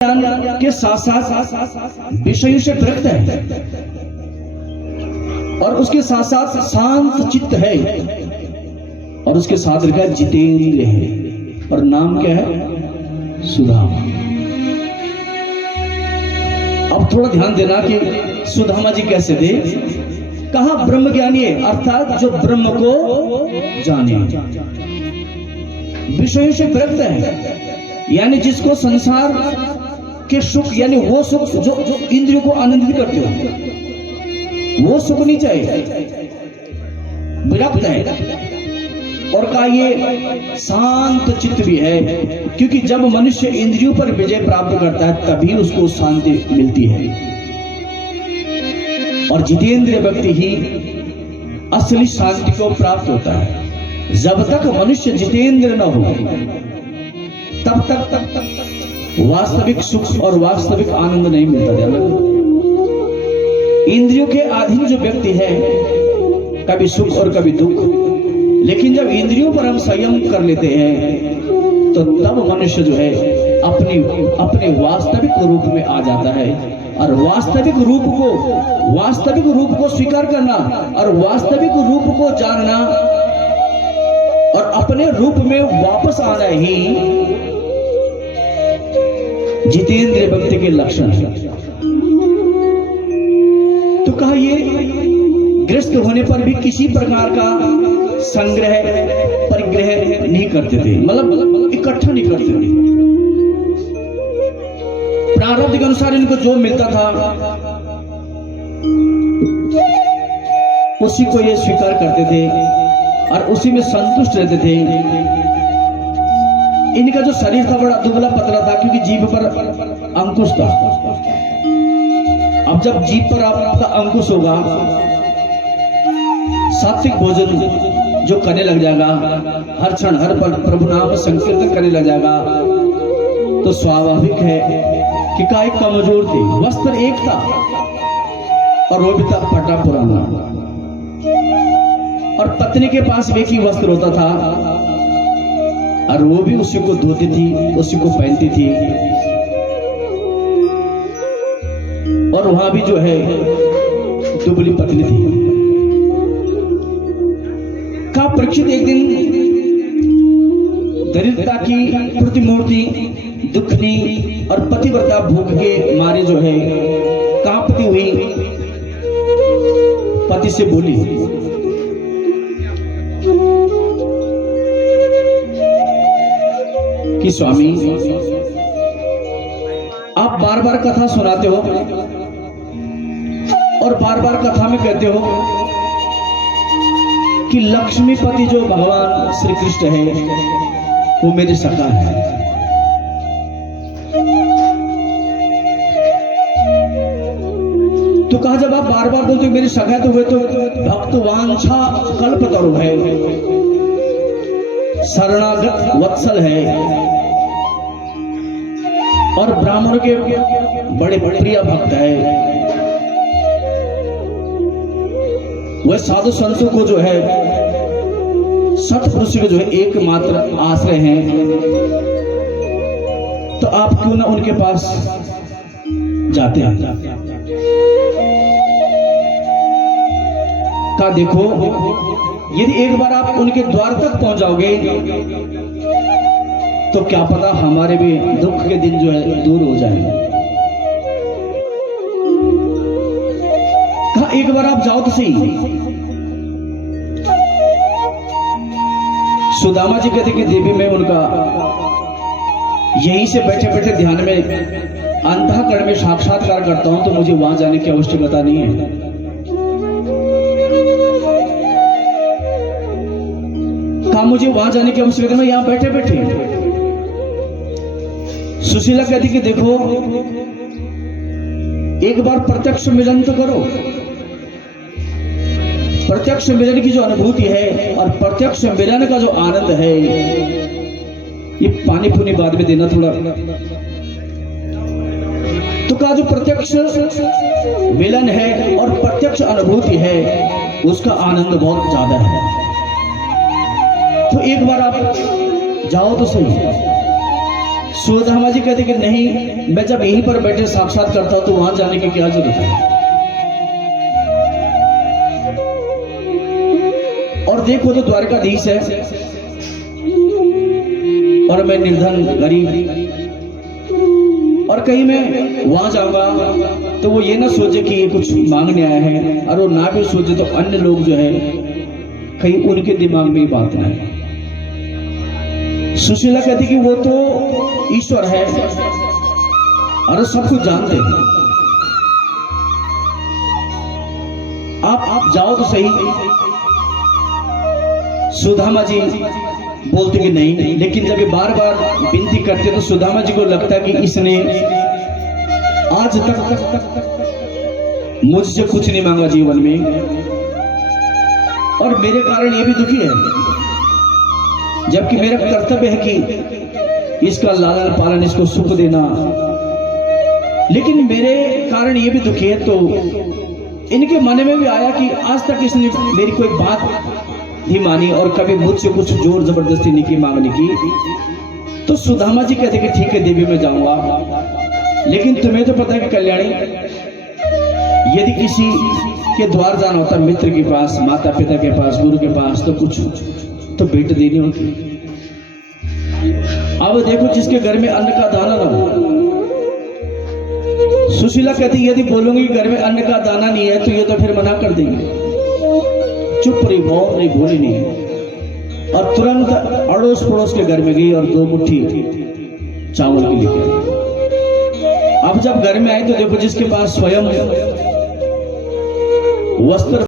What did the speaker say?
के साथ साथ विषयों से विरक्त है और उसके साथ साथ शांत चित्त है और उसके साथ लिखा है जितेंद्र है और नाम क्या है सुदामा। अब थोड़ा ध्यान देना कि सुदामा जी कैसे थे। कहा ब्रह्म ज्ञानी है अर्थात जो ब्रह्म को जाने, विषयों से विरक्त है यानी जिसको संसार के सुख यानी वो सुख जो इंद्रियों को आनंदित करते हो वो सुख नहीं चाहिए, विरक्त है। और कहा ये शांत चित्त भी है क्योंकि जब मनुष्य इंद्रियों पर विजय प्राप्त करता है तभी उसको शांति मिलती है और जितेंद्रिय व्यक्ति ही असली शांति को प्राप्त होता है। जब तक मनुष्य जितेंद्र न हो तब तक वास्तविक सुख और वास्तविक आनंद नहीं मिलता। इंद्रियों के अधीन जो व्यक्ति है कभी सुख और कभी दुख, लेकिन जब इंद्रियों पर हम संयम कर लेते हैं तो तब मनुष्य जो है अपने वास्तविक रूप में आ जाता है। और वास्तविक रूप को स्वीकार करना और वास्तविक रूप को जानना और अपने रूप में वापस आना ही जितेंद्रिय व्यक्ति के लक्षण है। तो कहा ये ग्रस्त होने पर भी किसी प्रकार का संग्रह परिग्रह नहीं करते थे, मतलब इकट्ठा नहीं करते थे। प्रारब्ध के अनुसार इनको जो मिलता था उसी को ये स्वीकार करते थे और उसी में संतुष्ट रहते थे। इनका जो शरीर था बड़ा दुबला पतला था क्योंकि जीभ पर अंकुश था। अब जब जीभ पर आपका अंकुश होगा सात्विक भोजन जो करने लग जाएगा, हर क्षण हर पल प्रभु नाम संकीर्तन करने लग जाएगा, तो स्वाभाविक है कि काय कमजोर थे। वस्त्र एक था और वो भी था फटा पुराना और पत्नी के पास भी एक ही वस्त्र होता था और वो भी उसी को धोती थी, उसी को पहनती थी। और वहां भी जो है दुबली पतली थी। का परीक्षित एक दिन दरिद्रता की प्रतिमूर्ति दुखनी और पतिव्रता भूख के मारे जो है कांपती हुई पति से बोली, कि स्वामी आप बार बार कथा सुनाते हो और बार बार कथा में कहते हो कि लक्ष्मीपति जो भगवान श्री कृष्ण है वो मेरे सखा है। तो कहा जब आप बार बार बोलते हो मेरी सखा है तो वे तो भक्तवांछा कल्पतरु है, शरणागत वत्सल है और ब्राह्मणों के बड़े प्रिय भक्त है। वह साधु संतों को जो है सत्पुरुष के जो है एकमात्र आश्रय हैं, तो आप क्यों ना उनके पास जाते हैं। का देखो यदि एक बार आप उनके द्वार तक पहुंच जाओगे तो क्या पता हमारे भी दुख के दिन जो है दूर हो जाएंगे। कहा एक बार आप जाओ तो सही। सुदामा जी कहते कि देवी मैं उनका यहीं से बैठे बैठे ध्यान में अंतःकरण में साक्षात्कार करता हूं तो मुझे वहां जाने की आवश्यकता नहीं है। कहा मुझे वहां जाने की आवश्यकता नहीं, यहां बैठे बैठे। सुशीला कहती कि देखो एक बार प्रत्यक्ष मिलन तो करो। प्रत्यक्ष मिलन की जो अनुभूति है और प्रत्यक्ष मिलन का जो आनंद है ये पानी पुनी बाद में देना थोड़ा। तो कहा जो प्रत्यक्ष मिलन है और प्रत्यक्ष अनुभूति है उसका आनंद बहुत ज्यादा है। तो एक बार आप जाओ तो सही। सुदामा जी कहते कि नहीं, मैं जब यहीं पर बैठे साक्षात करता हूं तो वहां जाने की क्या जरूरत है। और देखो तो द्वारकाधीश है और मैं निर्धन गरीब, और कहीं मैं वहां जाऊंगा तो वो ये ना सोचे कि ये कुछ मांगने आया है, और वो ना भी सोचे तो अन्य लोग जो है कहीं उनके दिमाग में ये बात ना है। सुशीला कहती कि वो तो ईश्वर है और सब कुछ जानते हैं, आप जाओ तो सही। सुदामा जी बोलते कि नहीं, लेकिन जब ये बार बार विनती करते तो सुदामा जी को लगता कि इसने आज तक मुझसे कुछ नहीं मांगा जीवन में, और मेरे कारण ये भी दुखी है, जबकि मेरा कर्तव्य है कि इसका लालन पालन, इसको सुख देना, लेकिन मेरे कारण ये भी दुखी है। तो इनके मन में भी आया कि आज तक इसने मेरी कोई बात नहीं मानी और कभी मुझसे कुछ जोर जबरदस्ती नहीं की मांगने की। तो सुदामा जी कहते कि ठीक है देवी मैं जाऊंगा, लेकिन तुम्हें तो पता है कि कल्याणी, यदि किसी के द्वार जाना होता, मित्र के पास, माता पिता के पास, गुरु के पास, तो कुछ तो भेंट देनी होती। अब देखो जिसके घर में अन्न का दाना ना हो, सुशीला कहती यदि बोलूंगी घर में अन्न का दाना नहीं है तो ये तो फिर मना कर देंगे, चुप रही, मौन नहीं, बोली नहीं, और तुरंत अड़ोस पड़ोस के घर में गई और 2 मुट्ठी चावल की लेकर। अब जब घर में आई तो देखो जिसके पास स्वयं वस्त्र